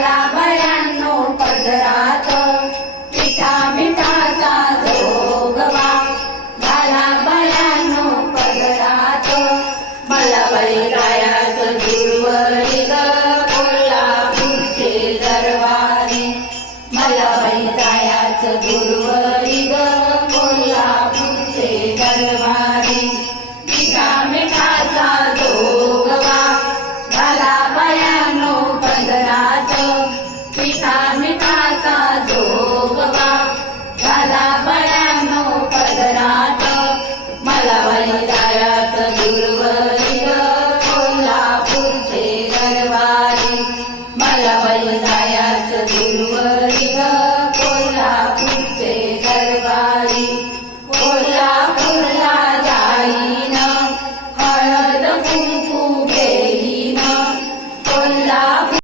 झाला बयांनो पदरात पिठा मिठाचा जोगवा झाला बयांनो पदरात मला बाई जायाचं गुरुवारी ग कोल्हापूरचे दरबारी मला बाई जायाचं गुरुवारी ग कोल्हापूरचे दरबारी पिठा मिठाचा जोगवा झाला बयांनो पदरात पिठा मिठाचा जोगवा झाला बयांनो पदरात मला बाई जायाचं गुरुवारी ग कोल्हापूरचे दरबारी मला बाई जायाचं गुरुवारी